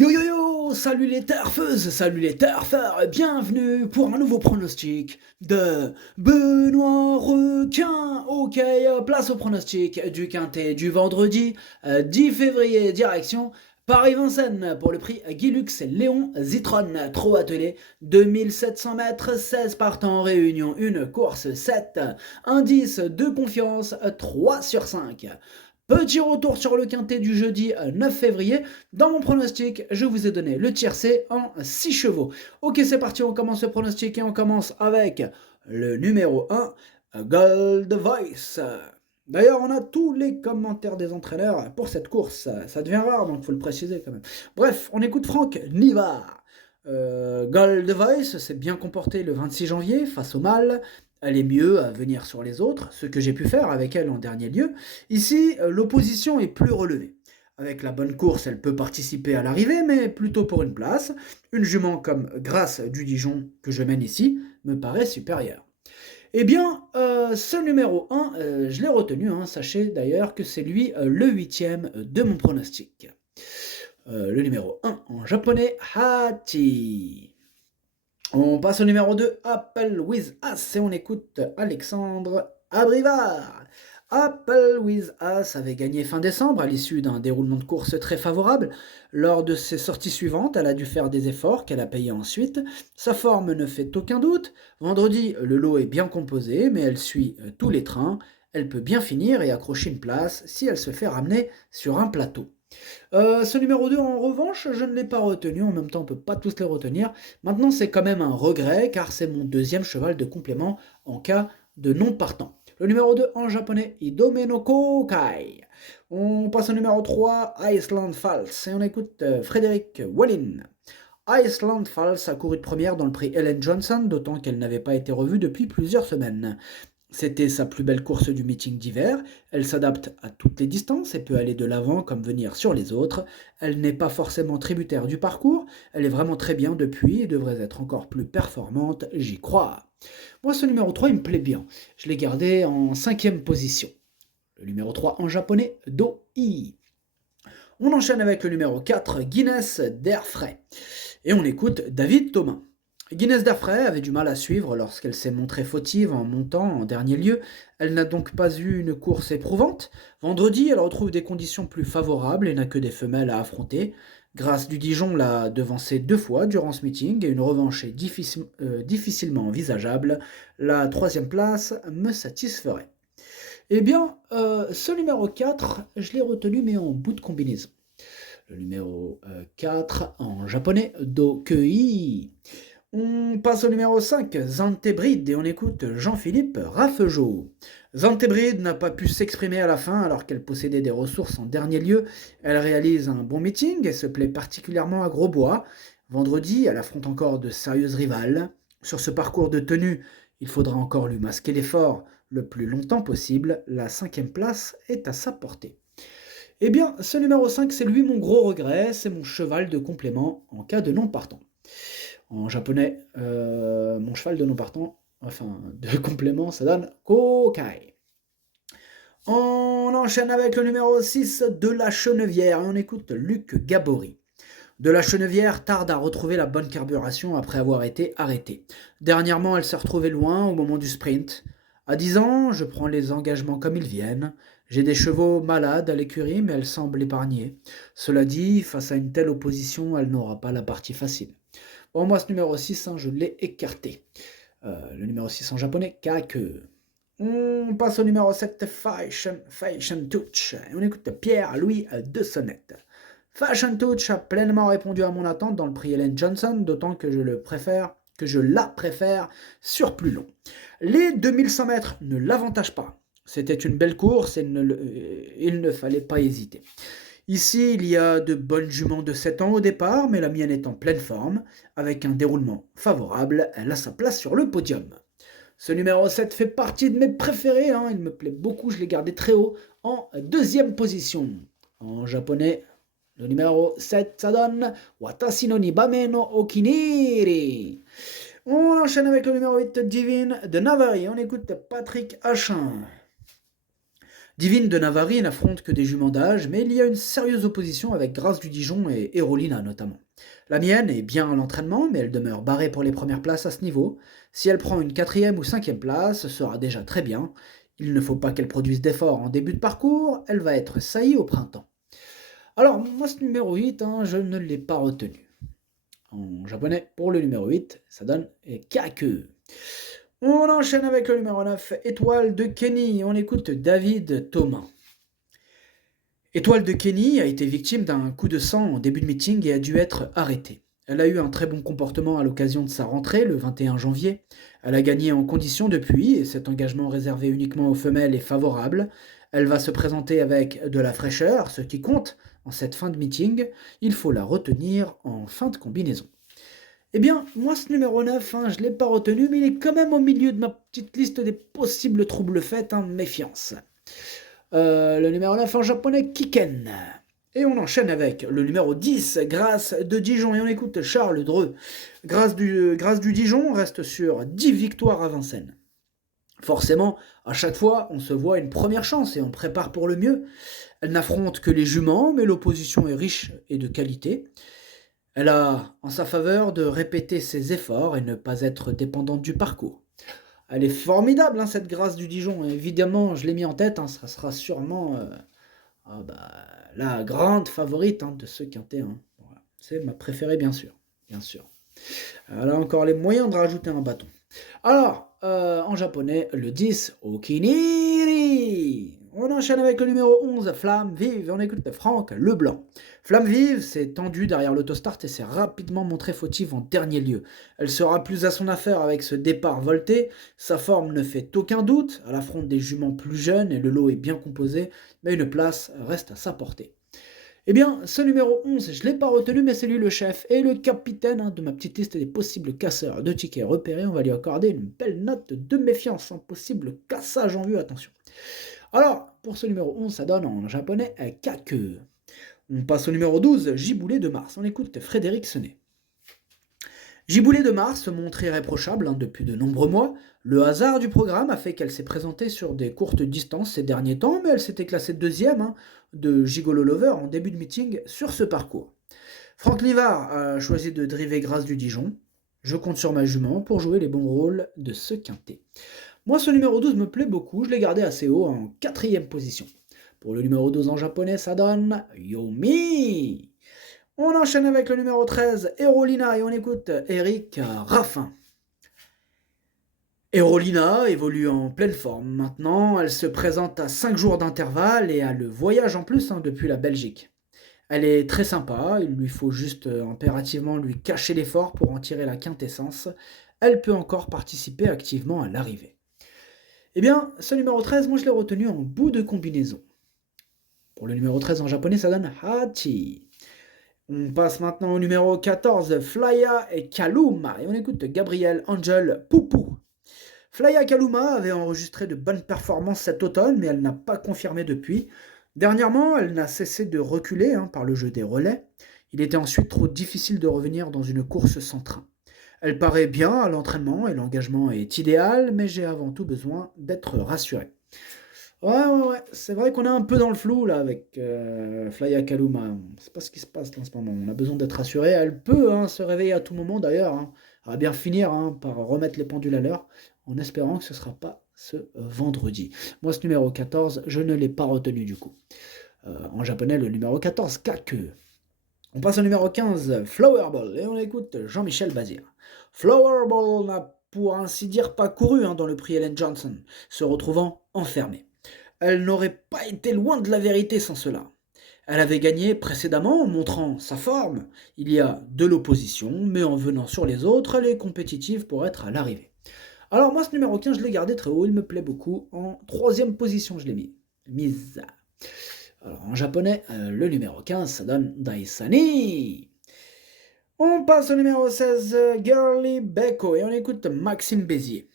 Yo yo yo, salut les turfeuses, salut les turfeurs, bienvenue pour un nouveau pronostic de Benoît Requin. Ok, place au pronostic du quintet du vendredi 10 février, direction Paris-Vincennes pour le prix Guy Lux Léon Zitron, trop attelé, 2700 mètres, 16 partants, réunion, une course 7, indice de confiance 3 sur 5. Petit retour sur le quintet du jeudi 9 février. Dans mon pronostic, je vous ai donné le tiercé en 6 chevaux. Ok, c'est parti, on commence le pronostic et on commence avec le numéro 1, Gold Voice. D'ailleurs, on a tous les commentaires des entraîneurs pour cette course. Ça devient rare, donc il faut le préciser quand même. Bref, on écoute Franck Nivard. Gold Voice s'est bien comporté le 26 janvier face au mâle. Elle est mieux à venir sur les autres, ce que j'ai pu faire avec elle en dernier lieu. Ici, l'opposition est plus relevée. Avec la bonne course, elle peut participer à l'arrivée, mais plutôt pour une place. Une jument comme Grâce du Dijon, que je mène ici, me paraît supérieure. Eh bien, ce numéro 1, je l'ai retenu, hein. Sachez d'ailleurs que c'est lui le huitième de mon pronostic. Le numéro 1 en japonais, Hachi. On passe au numéro 2, Apple with Us, et on écoute Alexandre Abrivard. Apple with Us avait gagné fin décembre à l'issue d'un déroulement de course très favorable. Lors de ses sorties suivantes, elle a dû faire des efforts qu'elle a payés ensuite. Sa forme ne fait aucun doute. Vendredi, le lot est bien composé, mais elle suit tous les trains. Elle peut bien finir et accrocher une place si elle se fait ramener sur un plateau. Ce numéro 2, en revanche, je ne l'ai pas retenu. En même temps, on ne peut pas tous les retenir. Maintenant, c'est quand même un regret, car c'est mon deuxième cheval de complément en cas de non partant. Le numéro 2 en japonais, Idome no Kokai. On passe au numéro 3, Iceland Falls. Et on écoute Frédéric Wallin. Iceland Falls a couru de première dans le prix Ellen Johnson, d'autant qu'elle n'avait pas été revue depuis plusieurs semaines. C'était sa plus belle course du meeting d'hiver. Elle s'adapte à toutes les distances et peut aller de l'avant comme venir sur les autres. Elle n'est pas forcément tributaire du parcours. Elle est vraiment très bien depuis et devrait être encore plus performante, j'y crois. Moi, ce numéro 3, il me plaît bien. Je l'ai gardé en 5e position. Le numéro 3 en japonais, Do-I. On enchaîne avec le numéro 4, Guinness d'Air Frais. Et on écoute David Thomas. Guinness d'Airfray avait du mal à suivre lorsqu'elle s'est montrée fautive en montant en dernier lieu. Elle n'a donc pas eu une course éprouvante. Vendredi, elle retrouve des conditions plus favorables et n'a que des femelles à affronter. Grâce du Dijon l'a devancée 2 fois durant ce meeting et une revanche est difficilement envisageable. La 3e place me satisferait. Eh bien, ce numéro 4, je l'ai retenu mais en bout de combinaison. Le numéro 4 en japonais, Dokei. On passe au numéro 5, Zantebride, et on écoute Jean-Philippe Raffegeau. Zantebride n'a pas pu s'exprimer à la fin alors qu'elle possédait des ressources en dernier lieu. Elle réalise un bon meeting et se plaît particulièrement à Grosbois. Vendredi, elle affronte encore de sérieuses rivales. Sur ce parcours de tenue, il faudra encore lui masquer l'effort le plus longtemps possible. La 5e place est à sa portée. Eh bien, ce numéro 5, c'est lui mon gros regret, c'est mon cheval de complément en cas de non partant. En japonais, mon cheval de non partant, enfin de complément, ça donne Kokai. On enchaîne avec le numéro 6 de la Chenevière et on écoute Luc Gabory. De la Chenevière tarde à retrouver la bonne carburation après avoir été arrêtée. Dernièrement, elle s'est retrouvée loin au moment du sprint. À 10 ans, je prends les engagements comme ils viennent. J'ai des chevaux malades à l'écurie, mais elle semble épargnée. Cela dit, face à une telle opposition, elle n'aura pas la partie facile. Bon, moi, ce numéro 6, hein, je l'ai écarté. Le numéro 6 en japonais, Kaku. On passe au numéro 7, Fashion Touch. Et on écoute Pierre-Louis de Sonnette. Fashion Touch a pleinement répondu à mon attente dans le prix Ellen Johnson, d'autant que je la préfère sur plus long. Les 2100 mètres ne l'avantagent pas. C'était une belle course et il ne fallait pas hésiter. Ici, il y a de bonnes juments de 7 ans au départ, mais la mienne est en pleine forme. Avec un déroulement favorable, elle a sa place sur le podium. Ce numéro 7 fait partie de mes préférés, hein. Il me plaît beaucoup, je l'ai gardé très haut, en 2e position. En japonais, le numéro 7, ça donne Watashi no Nibame no Okiniri. On enchaîne avec le numéro 8, Divine de Navari. On écoute Patrick Hachin. Divine de Navarre n'affronte que des juments d'âge, mais il y a une sérieuse opposition avec Grâce du Dijon et Erolina notamment. La mienne est bien à l'entraînement, mais elle demeure barrée pour les premières places à ce niveau. Si elle prend une quatrième ou cinquième place, ce sera déjà très bien. Il ne faut pas qu'elle produise d'efforts en début de parcours, elle va être saillie au printemps. Alors, moi, ce numéro 8, je ne l'ai pas retenu. En japonais, pour le numéro 8, ça donne Kaku. On enchaîne avec le numéro 9, Étoile de Kenny. On écoute David Thomas. Étoile de Kenny a été victime d'un coup de sang en début de meeting et a dû être arrêtée. Elle a eu un très bon comportement à l'occasion de sa rentrée le 21 janvier. Elle a gagné en condition depuis et cet engagement réservé uniquement aux femelles est favorable. Elle va se présenter avec de la fraîcheur, ce qui compte en cette fin de meeting. Il faut la retenir en fin de combinaison. Eh bien, moi ce numéro 9, je ne l'ai pas retenu, mais il est quand même au milieu de ma petite liste des possibles troubles faits, méfiance. Le numéro 9 en japonais, Kiken. Et on enchaîne avec le numéro 10, Grâce de Dijon. Et on écoute Charles Dreux. Grâce du Dijon reste sur 10 victoires à Vincennes. Forcément, à chaque fois, on se voit une première chance et on prépare pour le mieux. Elle n'affronte que les juments, mais l'opposition est riche et de qualité. Elle a en sa faveur de répéter ses efforts et ne pas être dépendante du parcours. Elle est formidable, cette Grâce du Dijon. Évidemment, je l'ai mis en tête, ça sera sûrement la grande favorite de ce quintet. Voilà. C'est ma préférée, bien sûr. Bien sûr. Elle a encore les moyens de rajouter un bâton. Alors, en japonais, le 10, Okiniri. On enchaîne avec le numéro 11, Flamme Vive, et on écoute Franck Leblanc. Flamme Vive s'est tendue derrière l'autostart et s'est rapidement montrée fautive en dernier lieu. Elle sera plus à son affaire avec ce départ volté, sa forme ne fait aucun doute, elle affronte des juments plus jeunes et le lot est bien composé, mais une place reste à sa portée. Eh bien, ce numéro 11, je ne l'ai pas retenu, mais c'est lui le chef et le capitaine de ma petite liste des possibles casseurs de tickets repérés. On va lui accorder une belle note de méfiance, possible cassage en vue, attention. Alors, pour ce numéro 11, ça donne en japonais Kaku. On passe au numéro 12, Giboulet de Mars. On écoute Frédéric Senet. Giboulet de Mars se montre irréprochable depuis de nombreux mois. Le hasard du programme a fait qu'elle s'est présentée sur des courtes distances ces derniers temps, mais elle s'était classée deuxième de Gigolo Lover en début de meeting sur ce parcours. Franck Livard a choisi de driver Grâce du Dijon. Je compte sur ma jument pour jouer les bons rôles de ce quintet. Moi, ce numéro 12 me plaît beaucoup, je l'ai gardé assez haut en 4e position. Pour le numéro 12 en japonais, ça donne Yomi. On enchaîne avec le numéro 13, Erolina, et on écoute Eric Raffin. Erolina évolue en pleine forme maintenant, elle se présente à 5 jours d'intervalle et a le voyage en plus depuis la Belgique. Elle est très sympa, il lui faut juste impérativement lui cacher l'effort pour en tirer la quintessence. Elle peut encore participer activement à l'arrivée. Eh bien, ce numéro 13, moi je l'ai retenu en bout de combinaison. Pour le numéro 13 en japonais, ça donne Hachi. On passe maintenant au numéro 14, Flya et Kaluma, et on écoute Gabriel Angel Poupou. Flya Kaluma avait enregistré de bonnes performances cet automne, mais elle n'a pas confirmé depuis. Dernièrement, elle n'a cessé de reculer par le jeu des relais. Il était ensuite trop difficile de revenir dans une course sans train. Elle paraît bien à l'entraînement et l'engagement est idéal, mais j'ai avant tout besoin d'être rassuré. Ouais, c'est vrai qu'on est un peu dans le flou là avec Flya Kaluma. On ne sait pas ce qui se passe en ce moment. On a besoin d'être rassuré. Elle peut se réveiller à tout moment d'ailleurs. Elle va bien finir par remettre les pendules à l'heure en espérant que ce ne sera pas ce vendredi. Moi, ce numéro 14, je ne l'ai pas retenu du coup. En japonais, le numéro 14, Kaku. On passe au numéro 15, Flowerball, et on écoute Jean-Michel Bazir. Flowerball n'a pour ainsi dire pas couru dans le prix Ellen Johnson, se retrouvant enfermée. Elle n'aurait pas été loin de la vérité sans cela. Elle avait gagné précédemment en montrant sa forme. Il y a de l'opposition, mais en venant sur les autres, elle est compétitive pour être à l'arrivée. Alors moi, ce numéro 15, je l'ai gardé très haut, il me plaît beaucoup. En 3e position, je l'ai mise. Alors en japonais, le numéro 15, ça donne Daisani. On passe au numéro 16, Girly Beko, et on écoute Maxime Bézier.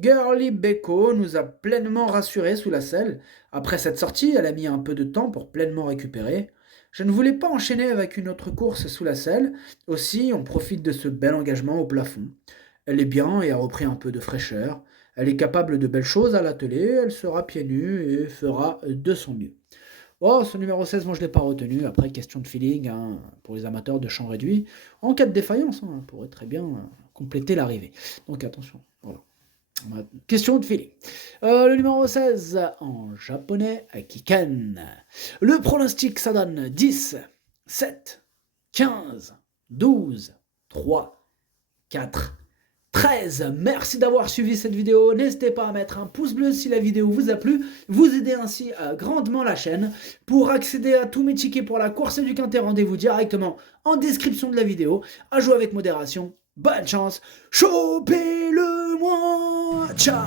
Girly Beko nous a pleinement rassurés sous la selle. Après cette sortie, elle a mis un peu de temps pour pleinement récupérer. Je ne voulais pas enchaîner avec une autre course sous la selle. Aussi, on profite de ce bel engagement au plafond. Elle est bien et a repris un peu de fraîcheur. Elle est capable de belles choses à l'attelé, elle sera pieds nus et fera de son mieux. Oh, ce numéro 16, moi je ne l'ai pas retenu. Après, question de feeling, hein, pour les amateurs de champ réduit. En cas de défaillance, hein, pourrait très bien compléter l'arrivée. Donc attention, voilà. Question de feeling. Le numéro 16, en japonais, Kiken. Le pronostic, ça donne 10, 7, 15, 12, 3, 4, 13. Merci d'avoir suivi cette vidéo. N'hésitez pas à mettre un pouce bleu si la vidéo vous a plu. Vous aidez ainsi grandement la chaîne. Pour accéder à tous mes tickets pour la course du Quintet, rendez-vous directement en description de la vidéo. À jouer avec modération. Bonne chance. Chopez-le moi. Ciao.